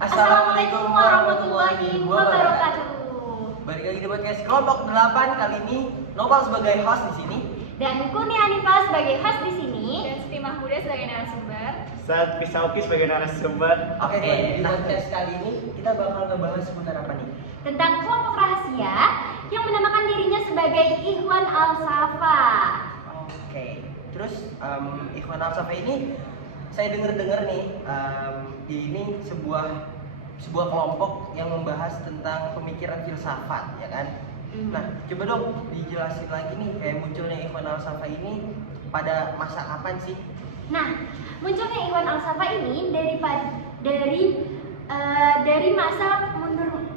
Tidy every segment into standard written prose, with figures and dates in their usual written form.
Assalamualaikum warahmatullahi wabarakatuh. Balik lagi di podcast kelompok 8. Kali ini Nopal sebagai host di sini Dan Kuni Hanifah sebagai host di sini. Dan Siti Mahmuda sebagai narasumber. Saat Pisauki sebagai narasumber. Oke, di podcast kali ini kita bakal ngebahas seputar apa nih? Tentang kelompok rahasia yang menamakan dirinya sebagai Ikhwan Al-Safa. Oke, terus Ikhwan Al-Safa ini saya dengar nih ini sebuah kelompok yang membahas tentang pemikiran filsafat, ya kan? Nah, coba dong dijelasin lagi nih kayak munculnya Ikhwan Al-Safa ini pada masa kapan sih? Nah, munculnya Ikhwan Al-Safa ini dari masa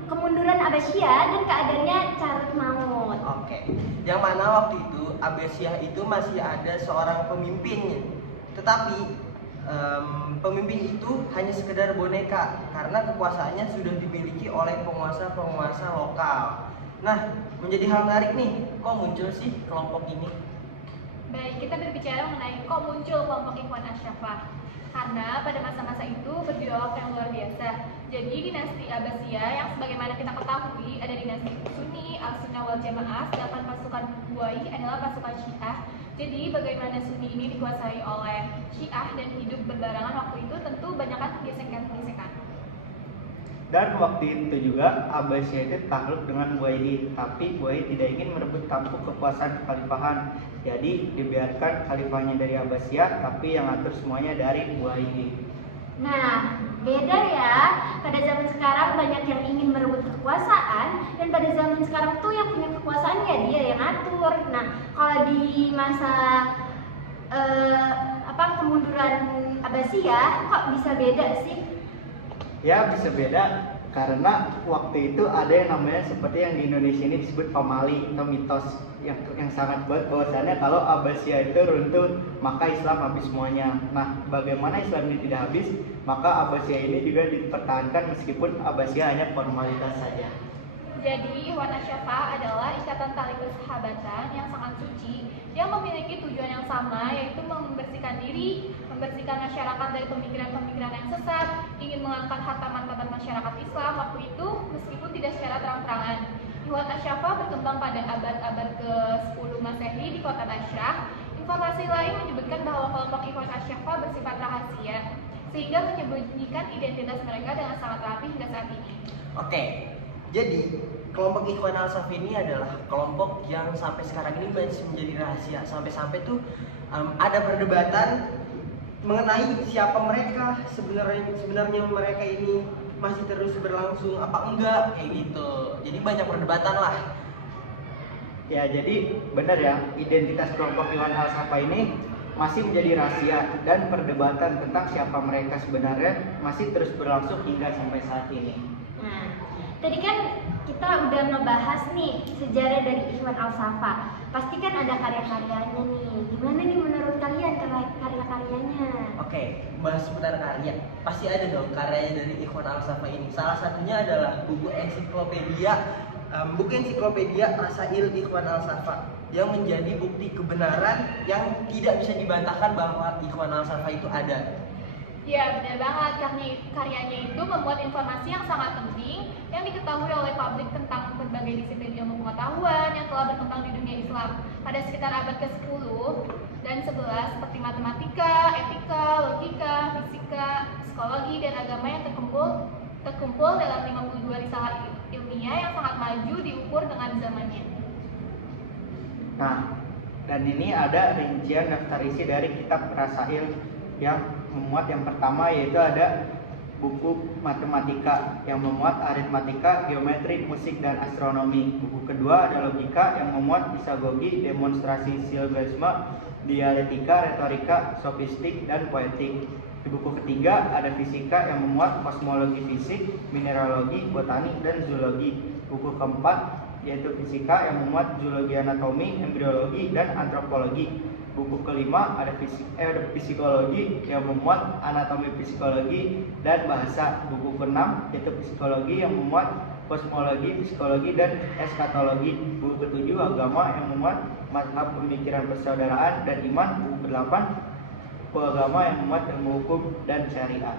kemunduran Abbasiyah dan keadaannya carut maut. Oke, yang mana waktu itu Abbasiyah itu masih ada seorang pemimpinnya, tetapi pemimpin itu hanya sekedar boneka karena kekuasaannya sudah dimiliki oleh penguasa-penguasa lokal. Nah, menjadi hal menarik nih, kok muncul sih kelompok ini? Baik, kita berbicara mengenai kok muncul kelompok Ikhwan Al-Safa. Karena pada masa-masa itu bergejolak yang luar biasa. Jadi dinasti Abbasiyah yang sebagaimana kita ketahui ada dinasti Sunni, Al-Sunnah wal Jamaah, sedangkan pasukan Buai adalah pasukan Syiah. Jadi bagaimana Sunni ini dikuasai oleh Syiah dan hidup berbarengan waktu itu tentu banyakkan gesekan-gesekan. Dan waktu itu juga Abbasiyah itu takluk dengan Buaidi, tapi Buaidi tidak ingin merebut tampuk kekuasaan kekhalifahan. Jadi dibiarkan khalifahnya dari Abbasiyah, tapi yang atur semuanya dari Buaidi. Nah, beda ya. Pada zaman sekarang banyak yang ingin merebut kekuasaan, dan pada zaman sekarang tuh yang punya kekuasaan ya dia yang atur. Nah, kalau di masa kemunduran Abbasiyah kok bisa beda sih? Ya bisa beda karena waktu itu ada yang namanya seperti yang di Indonesia ini disebut pamali atau mitos yang sangat kuat bahwasannya kalau Abbasiyah itu runtuh maka Islam habis semuanya. Nah, bagaimana Islam ini tidak habis, maka Abbasiyah ini juga dipertahankan meskipun Abbasiyah hanya formalitas saja. Jadi Ikhwan Al-Safa adalah ikatan tali persahabatan yang sangat suci yang memiliki tujuan yang sama, yaitu membersihkan diri, membersihkan masyarakat dari pemikiran-pemikiran yang sesat, ingin mengangkat harta martabat masyarakat Islam waktu itu meskipun tidak secara terang-terangan. Ikhwan Al-Safa berkembang pada abad-abad ke-10 Masehi di kota Bashrah. Informasi lain menyebutkan bahwa kelompok Ikhwan Al-Safa bersifat rahasia, sehingga menyembunyikan identitas mereka dengan sangat rapi hingga saat ini. Oke, jadi kelompok Ikhwan Al-Safa ini adalah kelompok yang sampai sekarang ini masih menjadi rahasia. Sampai-sampai tuh ada perdebatan mengenai siapa mereka, sebenarnya mereka ini masih terus berlangsung apa enggak, kayak gitu. Jadi banyak perdebatan lah. Ya, jadi benar ya, identitas kelompok Ikhwan Al-Safa ini masih menjadi rahasia dan perdebatan tentang siapa mereka sebenarnya masih terus berlangsung hingga sampai saat ini. Nah, tadi kan kita udah ngebahas nih sejarah dari Ikhwan Al-Safa. Pasti kan ada karya-karyanya nih. Gimana nih menurut kalian karya-karyanya? Oke, bahas seputar karya. Pasti ada dong karyanya dari Ikhwan Al-Safa ini. Salah satunya adalah buku ensiklopedia Rasail Ikhwan Al-Safa yang menjadi bukti kebenaran yang tidak bisa dibantahkan bahwa Ikhwan Al-Safa itu ada. Ya, benar banget. Karyanya itu memuat informasi yang sangat penting yang diketahui oleh publik tentang berbagai disiplin ilmu pengetahuan yang telah berkembang di dunia Islam pada sekitar abad ke-10 dan 11 seperti matematika, etika, logika, fisika, psikologi, dan agama yang terkumpul dalam 52 risalah ilmiah yang sangat maju diukur dengan zamannya. Nah, dan ini ada rincian daftar isi dari kitab Rasail yang memuat yang pertama yaitu ada buku matematika yang memuat aritmatika, geometri, musik, dan astronomi. Buku kedua ada logika yang memuat pisagogi, demonstrasi silogisme, dialektika, retorika, sofistik, dan poetik. Di buku ketiga ada fisika yang memuat kosmologi fisik, mineralogi, botani, dan zoologi. Buku keempat yaitu fisika yang memuat zoologi anatomi, embriologi, dan antropologi. Buku kelima ada psikologi yang memuat anatomi psikologi dan bahasa. Buku keenam yaitu psikologi yang memuat kosmologi, psikologi, dan eskatologi. Buku ketujuh agama yang memuat mazhab pemikiran persaudaraan dan iman. Buku ke-8 buku agama yang memuat ilmu hukum dan syariat.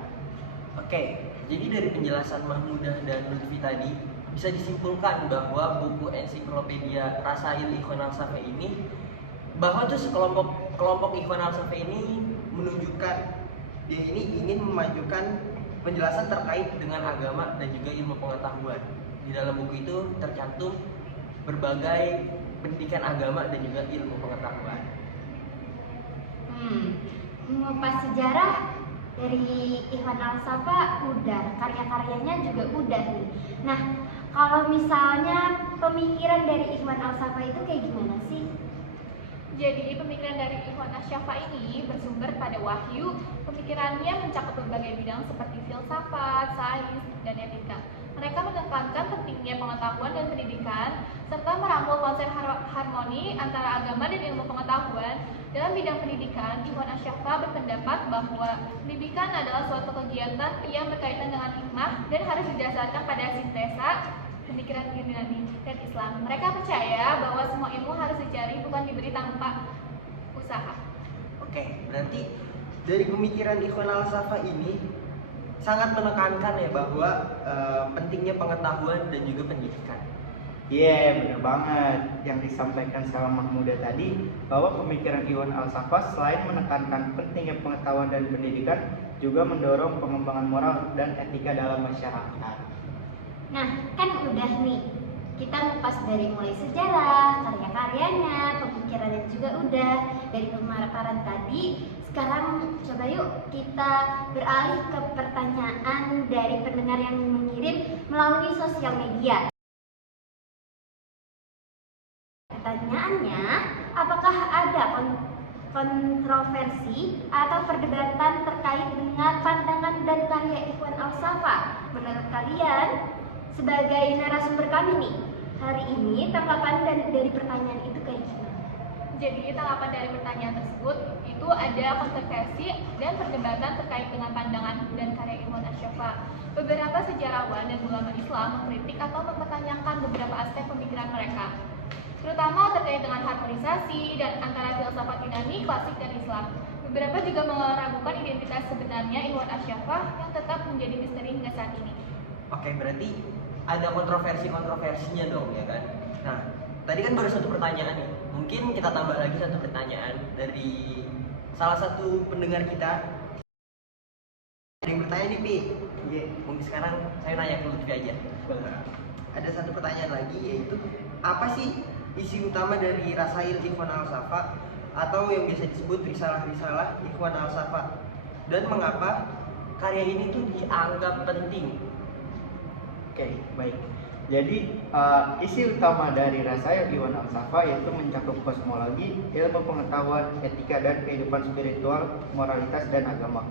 Oke, jadi dari penjelasan Mahmudah dan Lutfi tadi bisa disimpulkan bahwa buku ensiklopedia Rasail Ikhwan Al-Safa ini bahwa tuh kelompok Ikhwan Al-Safa ini menunjukkan dia ini ingin memajukan penjelasan terkait dengan agama dan juga ilmu pengetahuan. Di dalam buku itu tercantum berbagai pendidikan agama dan juga ilmu pengetahuan. Mengupas sejarah dari Ikhwan Al-Safa udah, karya-karyanya juga udah nih. Nah, kalau misalnya pemikiran dari Ikhwan Al-Safa itu kayak gimana sih? Jadi pemikiran dari Ikhwan Asy-Syafa ini bersumber pada wahyu. Pemikirannya mencakup berbagai bidang seperti filsafat, sains, dan etika. Mereka menekankan pentingnya pengetahuan dan pendidikan, serta merangkul konsep harmoni antara agama dan ilmu pengetahuan. Dalam bidang pendidikan, Ikhwan Asy-Syafa berpendapat bahwa pendidikan adalah suatu kegiatan yang berkaitan dengan hikmah dan harus didasarkan pada sintesa pemikiran Yunani dan Islam. Mereka percaya bahwa semua ilmu harus dicari, bukan diberi tanpa usaha. Oke, berarti dari pemikiran Ikhwan Al-Safa ini sangat menekankan ya bahwa pentingnya pengetahuan dan juga pendidikan. Iya, bener banget yang disampaikan sama Mahmudah tadi, bahwa pemikiran Ikhwan Al-Safa selain menekankan pentingnya pengetahuan dan pendidikan, juga mendorong pengembangan moral dan etika dalam masyarakat. Nah, kan udah nih, kita ngupas dari mulai sejarah, karya-karyanya, pemikirannya juga udah. Dari pemaparan tadi, sekarang coba yuk kita beralih ke pertanyaan dari pendengar yang mengirim melalui sosial media. Pertanyaannya, apakah ada kontroversi atau perdebatan terkait dengan pandangan dan karya Ikhwan Al-Safa? Menurut kalian, sebagai narasumber kami nih, hari ini tanggapan dari pertanyaan itu kayak gimana? Jadi tanggapan dari pertanyaan tersebut itu ada kontroversi dan perdebatan terkait dengan pandangan dan karya Ikhwan Asy-Syafa. Beberapa sejarawan dan ulama Islam mengkritik atau mempertanyakan beberapa aspek pemikiran mereka, terutama terkait dengan harmonisasi dan antara filsafat Yunani, klasik, dan Islam. Beberapa juga meragukan identitas sebenarnya Ikhwan Asy-Syafa yang tetap menjadi misteri hingga saat ini. Oke, berarti ada kontroversinya dong ya kan. Nah, tadi kan baru satu pertanyaan nih. Mungkin kita tambah lagi satu pertanyaan dari salah satu pendengar kita. Ada yang bertanya nih, Pi. Iya, mungkin sekarang saya nanya ke Lutfi aja. Ada satu pertanyaan lagi, yaitu apa sih isi utama dari Rasail Ikhwan Al-Safa atau yang biasa disebut risalah-risalah Ikhwan Al-Safa, dan mengapa karya ini tuh dianggap penting? Oke, baik. Jadi isi utama dari Rasail Ikhwan Al-Safa yaitu mencakup kosmologi, ilmu pengetahuan, etika, dan kehidupan spiritual, moralitas, dan agama.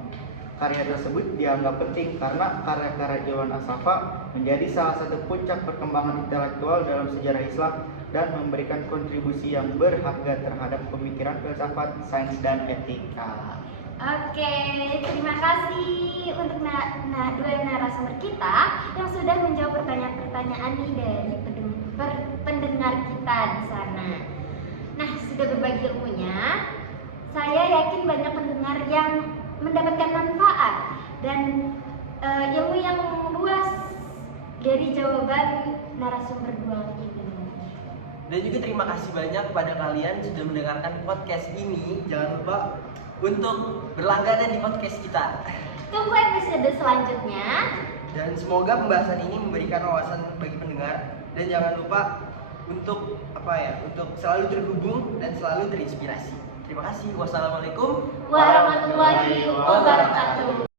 Karya tersebut dianggap penting karena karya-karya Ikhwan Al-Safa menjadi salah satu puncak perkembangan intelektual dalam sejarah Islam dan memberikan kontribusi yang berharga terhadap pemikiran filsafat, sains, dan etika. Oke, terima kasih untuk dua narasumber kita yang sudah menjawab pertanyaan-pertanyaan nih dari pendengar kita di sana. Nah, sudah berbagi ilmunya, saya yakin banyak pendengar yang mendapatkan manfaat dan ilmu yang luas dari jawaban narasumber dua ini. Dan juga terima kasih banyak kepada kalian sudah mendengarkan podcast ini. Jangan lupa untuk berlangganan di podcast kita. Tunggu episode selanjutnya. Dan semoga pembahasan ini memberikan wawasan bagi pendengar. Dan jangan lupa untuk untuk selalu terhubung dan selalu terinspirasi. Terima kasih. Wassalamualaikum warahmatullahi wabarakatuh.